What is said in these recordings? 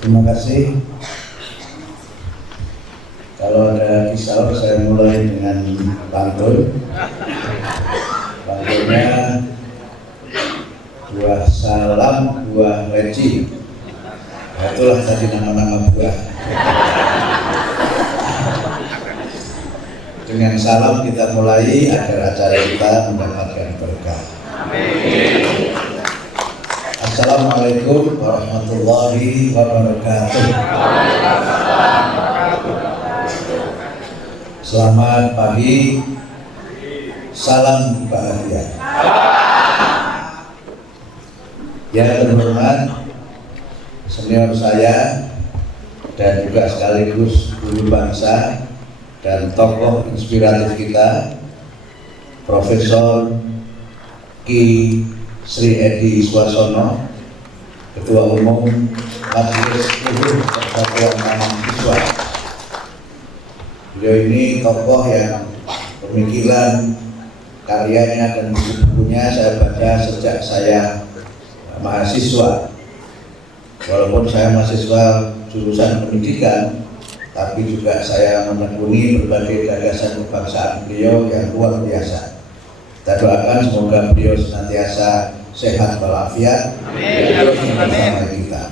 Terima kasih. Kalau ada kisah, saya mulai dengan pantun. Pantunnya buah salam, buah leci. Nah, itulah tadi nama-nama buah. Dengan salam kita mulai agar acara kita mendapatkan berkah. Amin. Assalamualaikum warahmatullahi wabarakatuh. Selamat pagi, salam bahagia. Yang terhormat senior saya dan juga sekaligus guru bangsa dan tokoh inspiratif kita, Profesor Ki Sri Edi Suarsono, Ketua Umum Majelis Luhur Persatuan Mahasiswa. Beliau ini tokoh yang pemikiran, karyanya dan buku-bukunya saya baca sejak saya mahasiswa. Walaupun saya mahasiswa jurusan pendidikan, tapi juga saya menekuni berbagai gagasan kebangsaan beliau yang luar biasa. Kita doakan semoga beliau senantiasa sehat walafiat terus bersama kita.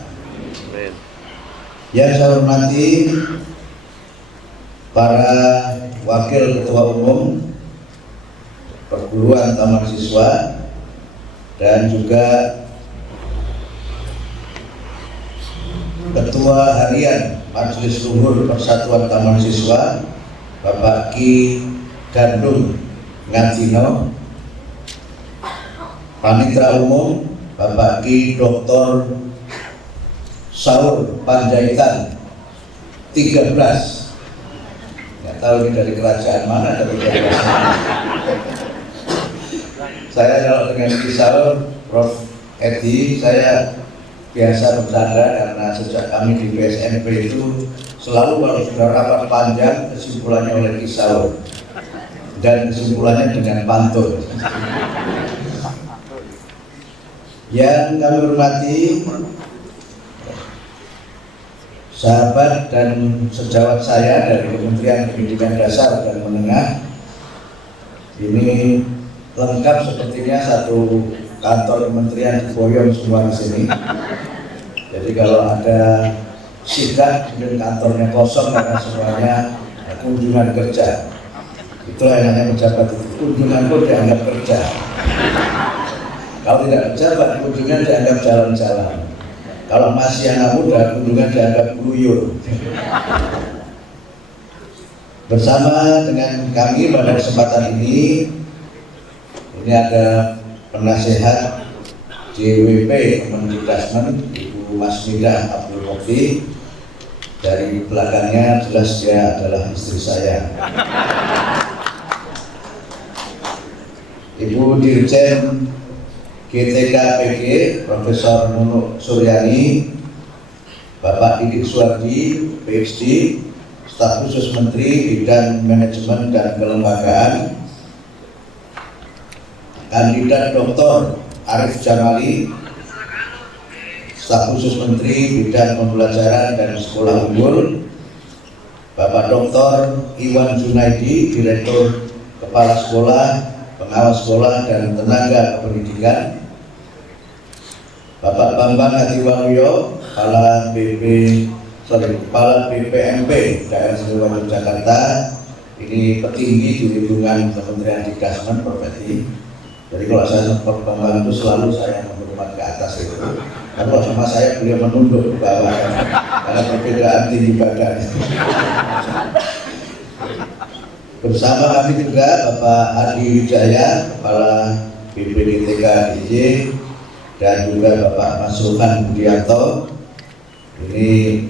Yang saya hormati para wakil ketua umum perguruan taman siswa dan juga ketua harian Majelis Luhur Persatuan Taman Siswa Bapak Ki Gandung Ngatino, Panitra Umum Bapak Ki Dr. Saur Panjaitan 13. Nggak tahu ini dari kerajaan mana, dari kerajaan mana. Saya kalau dengan Ki Saur, Prof. Edi, saya biasa bercanda karena sejak kami di BSNP itu selalu kalau sudah rapat panjang kesimpulannya oleh Ki Saur dan kesimpulannya dengan pantun. Yang kami hormati sahabat dan sejawat saya dari Kementerian Pendidikan Dasar dan Menengah, ini lengkap sepertinya satu kantor kementerian diboyong semua di sini. Jadi kalau ada sidak mungkin kantornya kosong karena semuanya kunjungan kerja. Itulah yang namanya pejabat itu, kunjungan pun dianggap kerja. Kalau tidak pejabat, kunjungan dianggap jalan-jalan. Kalau masih anak muda, kunjungan dianggap keluyur. Bersama dengan kami pada kesempatan ini ada penasehat JWP Kemendikbudrismen Ibu Masnidah Abdul Mukti. Dari belakangnya jelas dia adalah istri saya. Ibu Dirjen GTK PG Profesor Nunuk Suryani, Bapak Didik Suwardi PhD, Staf Khusus Menteri Bidang Manajemen dan Kelembagaan, Kandidat Dr. Arif Jamali, Staf Khusus Menteri Bidang Pembelajaran dan Sekolah Unggul, Bapak Dr. Iwan Junaidi, Direktur Kepala Sekolah, Pengawas Sekolah dan Tenaga Pendidikan, Bapak Bambang Hadiwaluyo, Kepala BPMP Daerah Istimewa Yogyakarta. Ini petinggi di lingkungan Kementerian Dikdasmen Profesi. Jadi kalau saya sempat Bambang itu selalu saya menghormat ke atas itu. Kalau sama saya beliau menunduk ke bawah karena perbedaan tinggi badan. Bersama kami juga Bapak Adi Wijaya, Kepala BPDTK DJ, dan juga Bapak Masruhan Budianto. Ini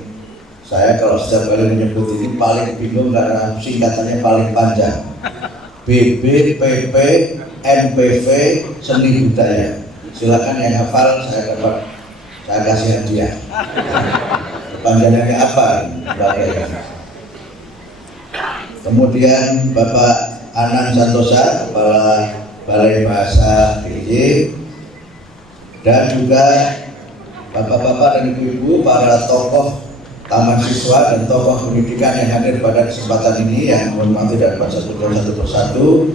saya kalau setiap kali menyebut ini paling bingung karena singkatannya paling panjang. BBPP NPV Seni Budaya. Silakan yang hafal saya kasih hadiah. Panjangnya apa? Kemudian Bapak Anang Santosa, Kepala Balai Bahasa DIY, dan juga Bapak-bapak dan ibu-ibu, para tokoh taman siswa dan tokoh pendidikan yang hadir pada kesempatan ini yang menghormati dan satu persatu,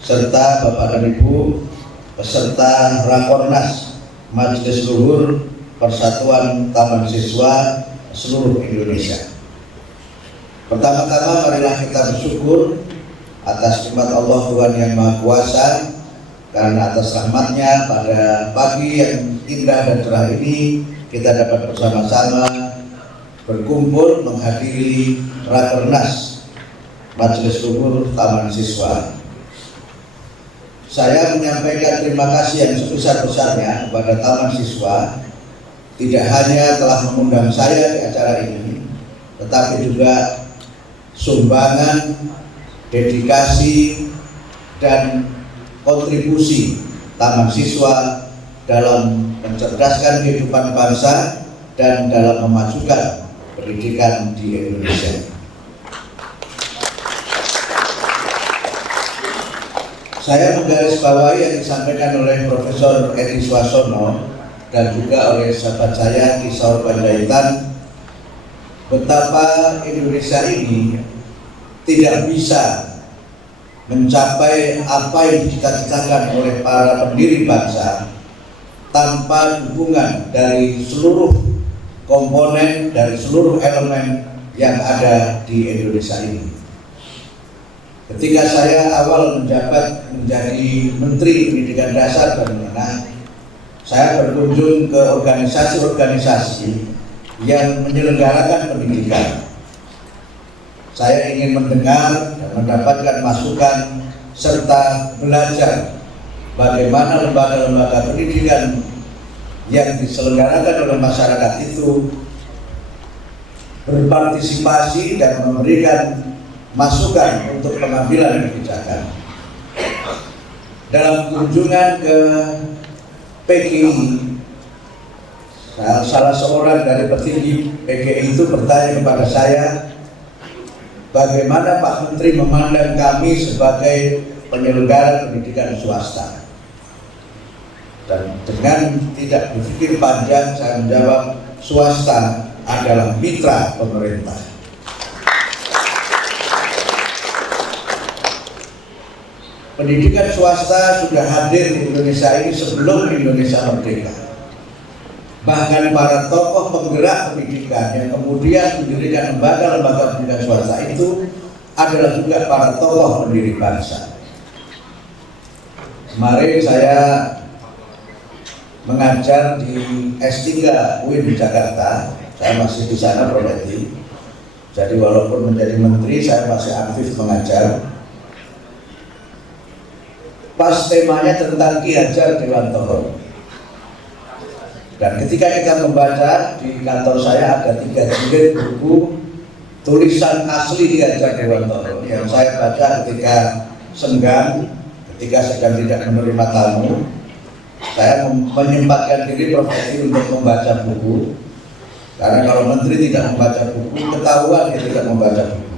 serta Bapak dan Ibu peserta Rakornas Majelis Luhur Persatuan Taman Siswa seluruh Indonesia. Pertama-tama marilah kita bersyukur atas nikmat Allah Tuhan yang Maha Kuasa, karena atas rahmatnya pada pagi yang indah dan cerah ini kita dapat bersama-sama berkumpul menghadiri Rakernas Majelis Luhur Taman Siswa. Saya menyampaikan terima kasih yang sebesar-besarnya kepada Taman Siswa, tidak hanya telah mengundang saya di acara ini, tetapi juga sumbangan, dedikasi, dan kontribusi Taman Siswa dalam mencerdaskan kehidupan bangsa dan dalam memajukan pendidikan di Indonesia. Saya menggarisbawahi yang disampaikan oleh Profesor Edi Suarsono dan juga oleh sahabat saya Ki Saur Panjaitan, betapa Indonesia ini tidak bisa mencapai apa yang dicita-citakan oleh para pendiri bangsa tanpa dukungan dari seluruh komponen, dari seluruh elemen yang ada di Indonesia ini. Ketika saya awal menjabat menjadi Menteri Pendidikan Dasar dan Menengah, saya berkunjung ke organisasi-organisasi yang menyelenggarakan pendidikan. Saya ingin mendengar dan mendapatkan masukan serta belajar bagaimana lembaga-lembaga pendidikan yang diselenggarakan oleh masyarakat itu berpartisipasi dan memberikan masukan untuk pengambilan kebijakan. Dalam kunjungan ke PGI, salah seorang dari petinggi PGI itu bertanya kepada saya, bagaimana Pak Menteri memandang kami sebagai penyelenggara pendidikan swasta? Dan dengan tidak berpikir panjang saya menjawab, swasta adalah mitra pemerintah. Pendidikan swasta sudah hadir di Indonesia ini sebelum Indonesia merdeka. Bahkan para tokoh penggerak pendidikan yang kemudian mendirikan lembaga-lembaga pendidikan swasta itu adalah juga para tokoh pendiri bangsa. Kemarin saya mengajar di S3 UIN di Jakarta. Saya masih di sana berarti. Jadi walaupun menjadi menteri, saya masih aktif mengajar. Pas temanya tentang Ki Hajar Dewantoro. Dan ketika kita membaca, di kantor saya ada 3 jilid buku tulisan asli Ki Hajar Dewantoro yang saya baca ketika senggang, ketika sedang tidak menerima tamu. Saya menyempatkan diri profesi untuk membaca buku, karena kalau menteri tidak membaca buku, ketahuan dia tidak membaca buku.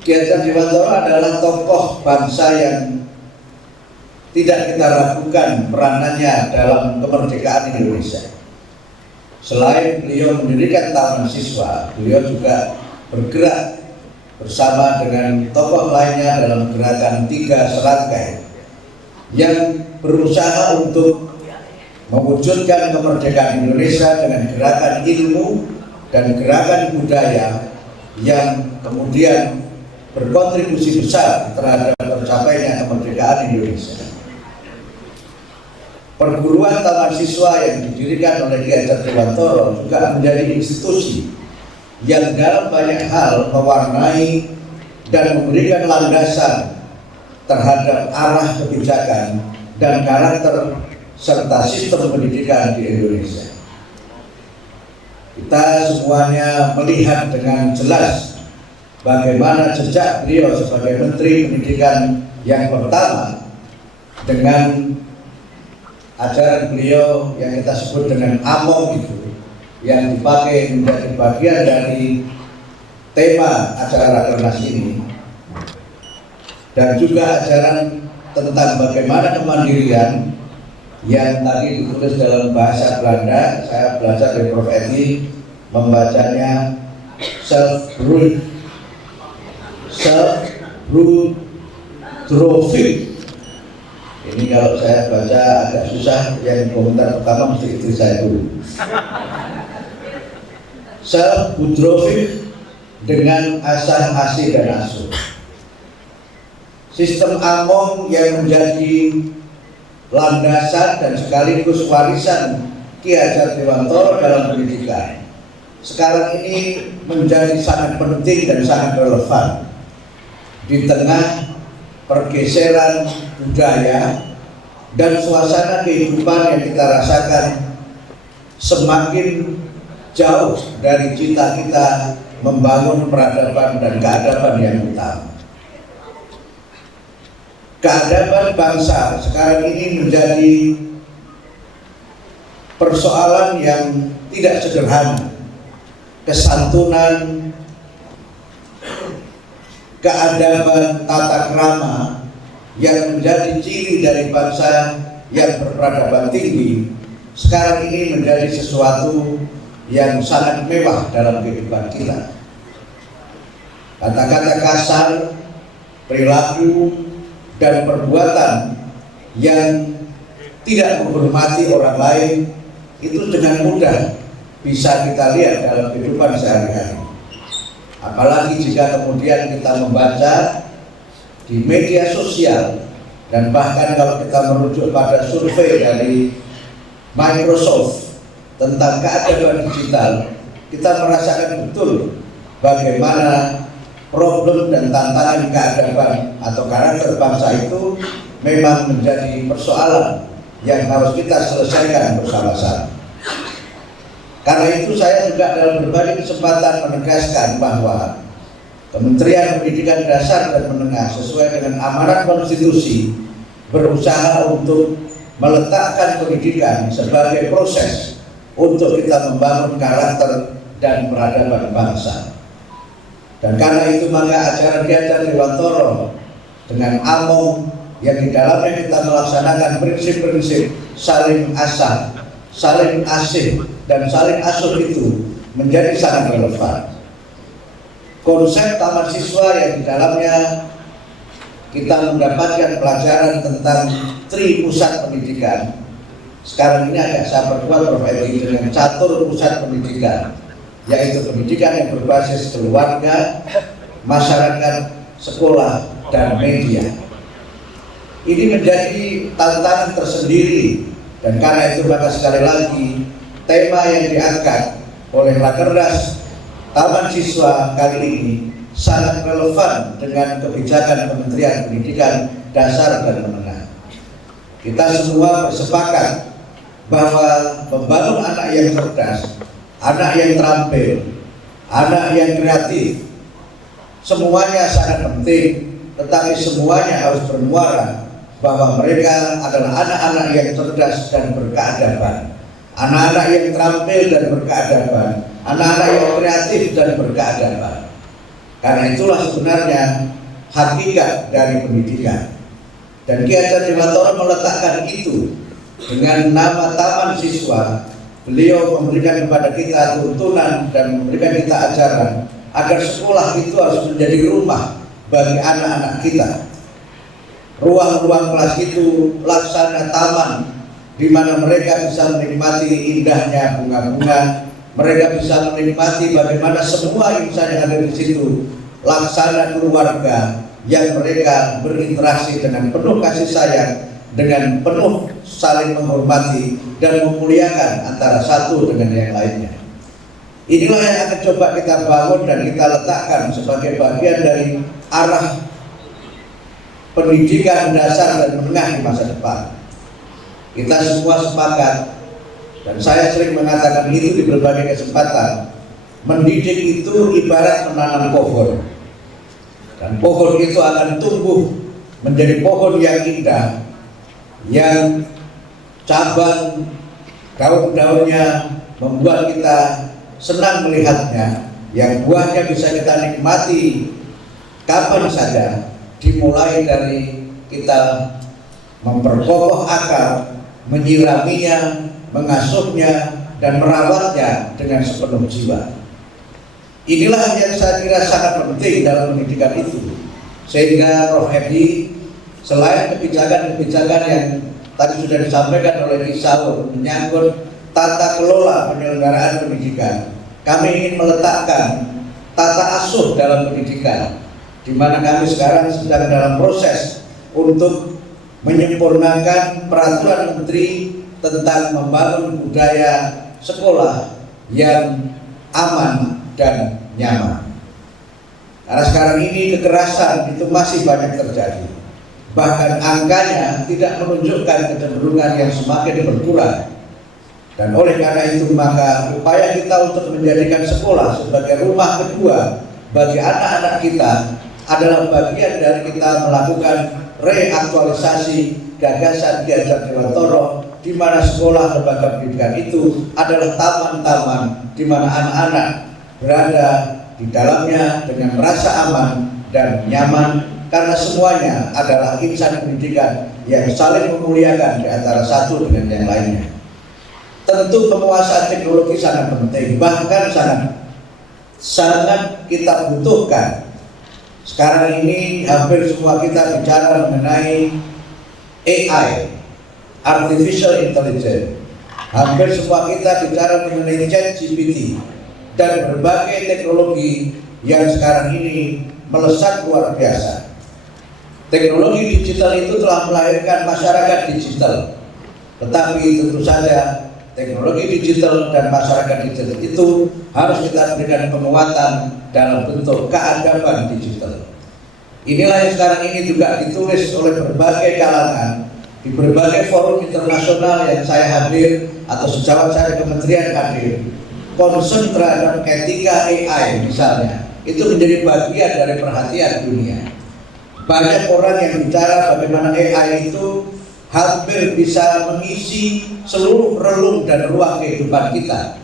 Ki Hajar Dewantoro adalah tokoh bangsa yang tidak kita ragukan peranannya dalam kemerdekaan Indonesia. Selain beliau mendirikan Taman Siswa, beliau juga bergerak bersama dengan tokoh lainnya dalam gerakan 3 Serangkai yang berusaha untuk mewujudkan kemerdekaan Indonesia dengan gerakan ilmu dan gerakan budaya yang kemudian berkontribusi besar terhadap tercapainya kemerdekaan Indonesia. Perguruan Taman Siswa yang didirikan oleh Ki Hajar Dewantoro juga menjadi institusi yang dalam banyak hal mewarnai dan memberikan landasan terhadap arah kebijakan dan karakter serta sistem pendidikan di Indonesia. Kita semuanya melihat dengan jelas bagaimana jejak beliau sebagai Menteri Pendidikan yang pertama dengan ajaran beliau yang kita sebut dengan AMOM itu, yang dipakai menjadi bagian dari tema acara Rakernas ini, dan juga ajaran tentang bagaimana kemandirian yang tadi ditulis dalam bahasa Belanda. Saya belajar dari Prof. Edi, membacanya self-rudrofik. Ini kalau saya baca agak susah, yang komentar pertama mesti istri saya dulu. Self-rudrofik dengan asah, asih, dan asuh. Sistem Among yang menjadi landasan dan sekaligus warisan Ki Hajar Dewantoro dalam pendidikan sekarang ini menjadi sangat penting dan sangat relevan di tengah pergeseran budaya dan suasana kehidupan yang kita rasakan semakin jauh dari cita-cita membangun peradaban dan keadaban yang utama. Keadaban bangsa sekarang ini menjadi persoalan yang tidak sederhana. Kesantunan, keadaban, tata krama yang menjadi ciri dari bangsa yang berperadaban tinggi sekarang ini menjadi sesuatu yang sangat mewah dalam kehidupan kita. Kata-kata kasar, perilaku, dan perbuatan yang tidak menghormati orang lain itu dengan mudah bisa kita lihat dalam kehidupan sehari-hari. Apalagi jika kemudian kita membaca di media sosial, dan bahkan kalau kita merujuk pada survei dari Microsoft tentang keadaban digital, kita merasakan betul bagaimana problem dan tantangan keadaban atau karakter bangsa itu memang menjadi persoalan yang harus kita selesaikan bersama-sama. Karena itu saya juga dalam berbagai kesempatan menegaskan bahwa Kementerian Pendidikan Dasar dan Menengah sesuai dengan amanat konstitusi berusaha untuk meletakkan pendidikan sebagai proses untuk kita membangun karakter dan peradaban bangsa. Dan karena itu maka ajaran Ki Hajar Dewantoro dengan Among yang di dalamnya kita melaksanakan prinsip-prinsip saling asah, saling asih, dan saling asuh itu menjadi sangat relevan. Konsep taman siswa yang di dalamnya kita mendapatkan pelajaran tentang tri pusat pendidikan. Sekarang ini agak saya perkuat Prof. Edi dengan catur pusat pendidikan, yaitu pendidikan yang berbasis keluarga, masyarakat, sekolah, dan media. Ini menjadi tantangan tersendiri, dan karena itu maka sekali lagi tema yang diangkat oleh Rakernas Taman Siswa kali ini sangat relevan dengan kebijakan Kementerian Pendidikan Dasar dan Menengah. Kita semua bersepakat bahwa membangun anak yang cerdas, anak yang terampil, anak yang kreatif, semuanya sangat penting, tetapi semuanya harus bermuara bahwa mereka adalah anak-anak yang cerdas dan berkeadaban, anak-anak yang terampil dan berkeadaban, anak-anak yang kreatif dan berkeadaban. Karena itulah sebenarnya hakikat dari pendidikan. Dan Ki Hajar Dewantoro meletakkan itu dengan nama Taman Siswa. Beliau memberikan kepada kita tuntunan dan memberikan kita ajaran agar sekolah itu harus menjadi rumah bagi anak-anak kita. Ruang-ruang kelas itu laksana taman di mana mereka bisa menikmati indahnya bunga-bunga, mereka bisa menikmati bagaimana semua insan yang ada di situ laksana keluarga yang mereka berinteraksi dengan penuh kasih sayang, dengan penuh saling menghormati dan memuliakan antara satu dengan yang lainnya. Inilah yang akan coba kita bangun dan kita letakkan sebagai bagian dari arah pendidikan dasar dan menengah di masa depan. Kita semua sepakat, dan saya sering mengatakan itu di berbagai kesempatan, mendidik itu ibarat menanam pohon, dan pohon itu akan tumbuh menjadi pohon yang indah, yang cabang daun-daunnya membuat kita senang melihatnya, yang buahnya bisa kita nikmati kapan saja, dimulai dari kita memperkokoh akar, menyiraminya, mengasuhnya, dan merawatnya dengan sepenuh jiwa. Inilah yang saya kira sangat penting dalam pendidikan itu. Sehingga Prof. Edi, selain kebijakan-kebijakan yang tadi sudah disampaikan oleh Kisahun menyangkut tata kelola penyelenggaraan pendidikan, kami ingin meletakkan tata asuh dalam pendidikan, di mana kami sekarang sedang dalam proses untuk menyempurnakan peraturan Menteri tentang membangun budaya sekolah yang aman dan nyaman. Karena sekarang ini kekerasan itu masih banyak terjadi. Bahkan angkanya tidak menunjukkan kecenderungan yang semakin berkurang. Dan oleh karena itu maka upaya kita untuk menjadikan sekolah sebagai rumah kedua bagi anak-anak kita adalah bagian dari kita melakukan reaktualisasi gagasan Ki Hajar Dewantoro, di mana sekolah lembaga pendidikan itu adalah taman-taman di mana anak-anak berada di dalamnya dengan merasa aman dan nyaman, karena semuanya adalah insan pendidikan yang saling memuliakan di antara satu dengan yang lainnya. Tentu penguasaan teknologi sangat penting, bahkan sangat kita butuhkan. Sekarang ini hampir semua kita bicara mengenai AI, Artificial Intelligence. Hampir semua kita bicara mengenai ChatGPT dan berbagai teknologi yang sekarang ini melesat luar biasa. Teknologi digital itu telah melahirkan masyarakat digital, tetapi tentu saja teknologi digital dan masyarakat digital itu harus kita berikan penguatan dalam bentuk keadaban digital. Inilah yang sekarang ini juga ditulis oleh berbagai kalangan di berbagai forum internasional yang saya hadir atau sejawat saya kementerian hadir. Concern terhadap etika AI misalnya itu menjadi bagian dari perhatian dunia. Banyak orang yang bicara bagaimana AI itu hampir bisa mengisi seluruh relung dan ruang kehidupan kita.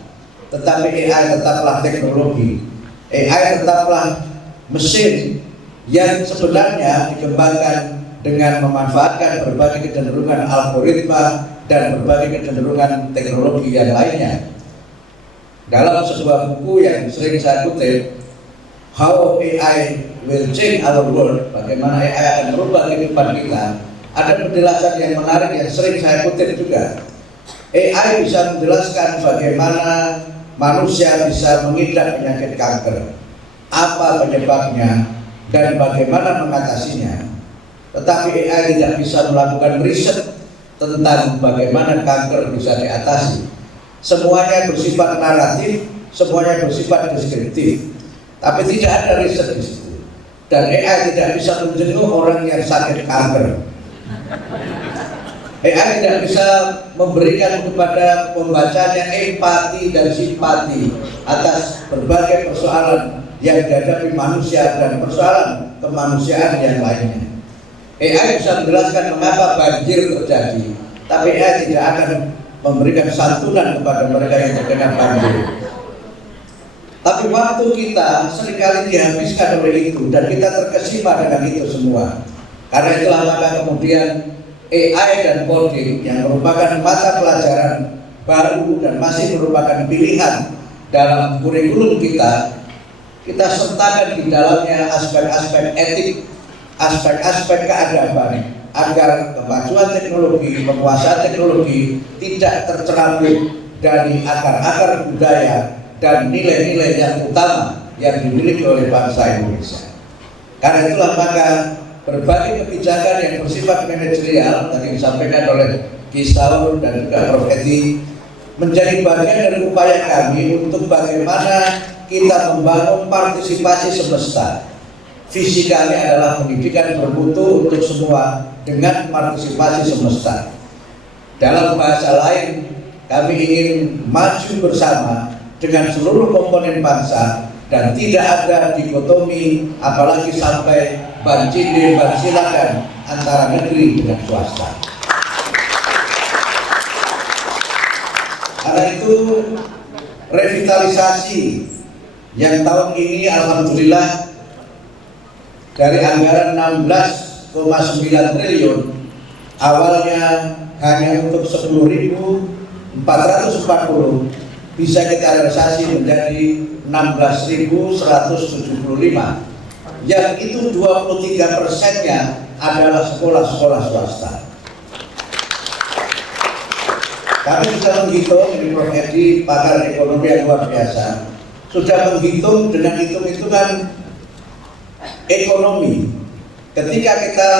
Tetapi AI tetaplah teknologi, AI tetaplah mesin yang sebenarnya dikembangkan dengan memanfaatkan berbagai kecenderungan algoritma dan berbagai kecenderungan teknologi yang lainnya. Dalam sebuah buku yang sering saya kutip, How AI Will Change Our World, bagaimana AI akan merubah kehidupan kita, ada penjelasan yang menarik yang sering saya kutip juga. AI bisa menjelaskan bagaimana manusia bisa mengidap penyakit kanker, apa penyebabnya, dan bagaimana mengatasinya. Tetapi AI tidak bisa melakukan riset tentang bagaimana kanker bisa diatasi. Semuanya bersifat naratif, semuanya bersifat deskriptif, tapi tidak ada riset di situ. Dan AI tidak bisa menjenguk orang yang sakit kanker. AI tidak bisa memberikan kepada pembacanya empati dan simpati atas berbagai persoalan yang dihadapi manusia dan persoalan kemanusiaan yang lainnya. AI bisa menjelaskan mengapa banjir terjadi, tapi AI tidak akan memberikan santunan kepada mereka yang terkena banjir. Tapi waktu kita seringkali dihabiskan oleh itu dan kita terkesima dengan itu semua. Karena itulah maka kemudian AI dan coding yang merupakan mata pelajaran baru dan masih merupakan pilihan dalam kurikulum kita sertakan di dalamnya aspek-aspek etik, aspek-aspek keadaban, agar kemajuan teknologi, penguasaan teknologi tidak tercerabut dari akar-akar budaya dan nilai-nilai yang utama yang dimiliki oleh bangsa Indonesia. Karena itulah maka berbagai kebijakan yang bersifat manajerial tadi disampaikan oleh Kisahun dan juga Prof. Edi menjadi bagian dari upaya kami untuk bagaimana kita membangun partisipasi semesta. Visi kami adalah pendidikan bermutu untuk semua dengan partisipasi semesta. Dalam bahasa lain, kami ingin maju bersama dengan seluruh komponen bangsa dan tidak ada dikotomi, apalagi sampai banjir silakan antara negeri dengan swasta. Karena itu revitalisasi yang tahun ini alhamdulillah dari anggaran 16,9 triliun awalnya hanya untuk 10.440 bisa kita realisasi menjadi 16.175, yang itu 23%-nya adalah sekolah-sekolah swasta. Kami sudah menghitung, ini Prof. Edi, pakar ekonomi yang luar biasa, sudah menghitung dengan hitung-hitungan ekonomi. Ketika kita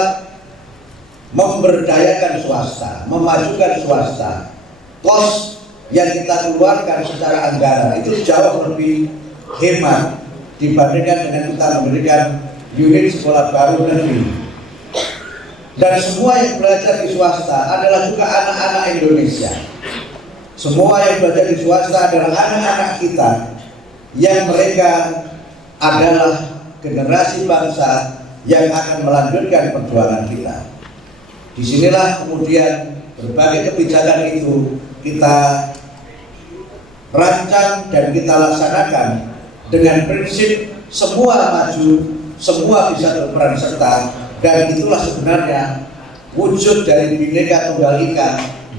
memberdayakan swasta, memajukan swasta, kos yang kita keluarkan secara anggaran itu jauh lebih hemat dibandingkan dengan kita memberikan unit sekolah baru negeri. Dan semua yang belajar di swasta adalah juga anak-anak Indonesia. Semua yang belajar di swasta adalah anak-anak kita, yang mereka adalah generasi bangsa yang akan melanjutkan perjuangan kita. Disinilah kemudian berbagai kebijakan itu kita rancang dan kita laksanakan dengan prinsip semua maju, semua bisa berperan serta, dan itulah sebenarnya wujud dari Bhinneka Tunggal Ika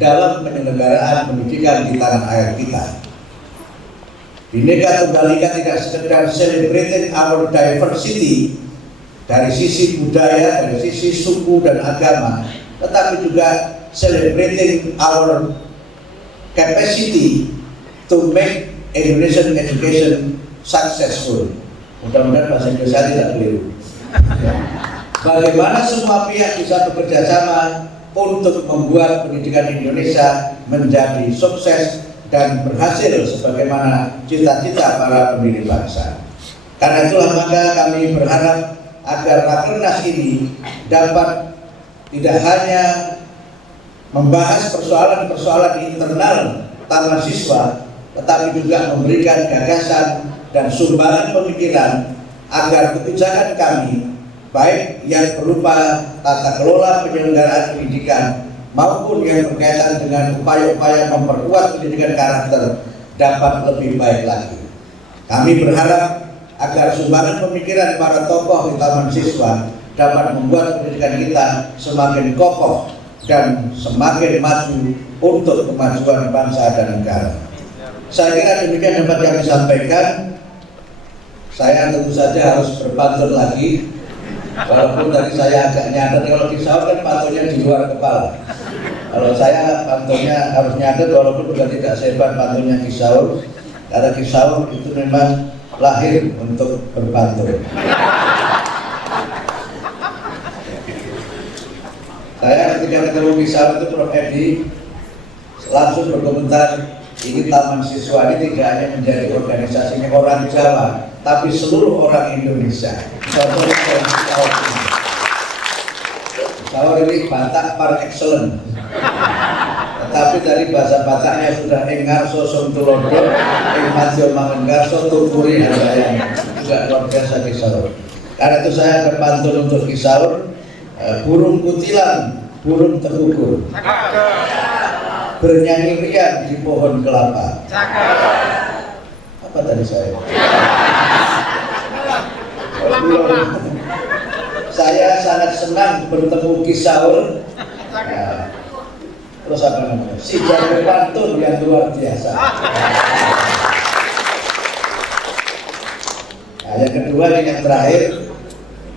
dalam penyelenggaraan pendidikan di tanah air kita. Bhinneka Tunggal Ika tidak sekedar celebrating our diversity dari sisi budaya, dari sisi suku dan agama, tetapi juga celebrating our capacity to make Indonesian education successful. Mudah-mudahan bahasa Indonesia tidak keliru. Bagaimana semua pihak bisa bekerja sama untuk membuat pendidikan Indonesia menjadi sukses dan berhasil sebagaimana cita-cita para pendiri bangsa. Karena itulah maka kami berharap agar Rakernas ini dapat tidak hanya membahas persoalan-persoalan internal taman siswa, tetapi juga memberikan gagasan dan sumbangan pemikiran agar kebijakan kami, baik yang berupa tata kelola penyelenggaraan pendidikan maupun yang berkaitan dengan upaya-upaya memperkuat pendidikan karakter, dapat lebih baik lagi. Kami berharap agar sumbangan pemikiran para tokoh di taman siswa dapat membuat pendidikan kita semakin kokoh dan semakin maju untuk kemajuan bangsa dan negara. Saya kira demikian dapat kami sampaikan. Saya tentu saja harus berpantun lagi, walaupun tadi saya agak nyadar kalau Kisaur kan pantunnya di luar kepala. Kalau saya pantunnya harus nyadar, walaupun juga tidak sehebat pantunnya Kisaur, karena Kisaur itu memang lahir untuk berpantun. Saya ketika ketemu Kisaur itu Prof. Edi langsung berkomentar, ini taman siswa ini tidak hanya menjadi organisasinya orang Jawa, tapi seluruh orang Indonesia. Contohnya Kisaur ini Batak par excellence. Tetapi dari bahasa Bataknya sudah engarso sontulodo, engmatio mangengarso tuturi harganya, juga luar biasa Kisaur. Karena itu saya berpantun untuk Kisaur. Burung kutilan, burung terukur, bernyanyi riang di pohon kelapa. Apa tadi saya? Saya sangat senang bertemu Kisaur. Ya. Terus apa namanya? Si jago pantun yang luar biasa. Nah, yang kedua ini yang terakhir.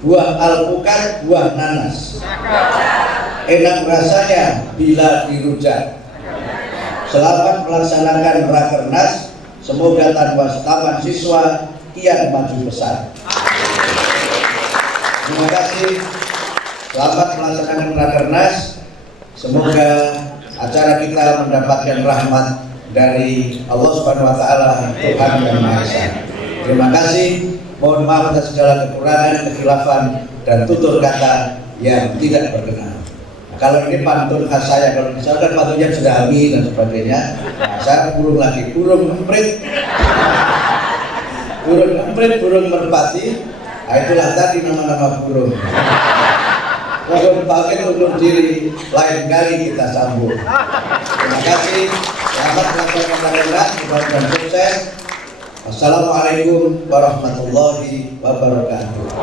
Buah alpukat, buah nanas, enak rasanya bila dirujak. Selamat melaksanakan Rakernas, semoga taman siswa kian maju besar. Terima kasih. Selamat melaksanakan Rakernas, semoga acara kita mendapatkan rahmat dari Allah Subhanahu wa Ta'ala, Tuhan yang Maha Esa. Terima kasih. Mohon maaf atas segala kekurangan, kekhilafan, dan tutur kata yang tidak berkenan. Kalau ini pantun khas saya, kalau misalkan pantunnya jerami dan sebagainya, nah, saya burung lagi, burung emprit, burung merpati. Nah, itulah tadi nama-nama burung. Mohon pakai undur diri, lain kali kita sambung. Terima kasih. Selamat melaksanakan Rakernas, semoga dan sukses. Assalamualaikum warahmatullahi wabarakatuh.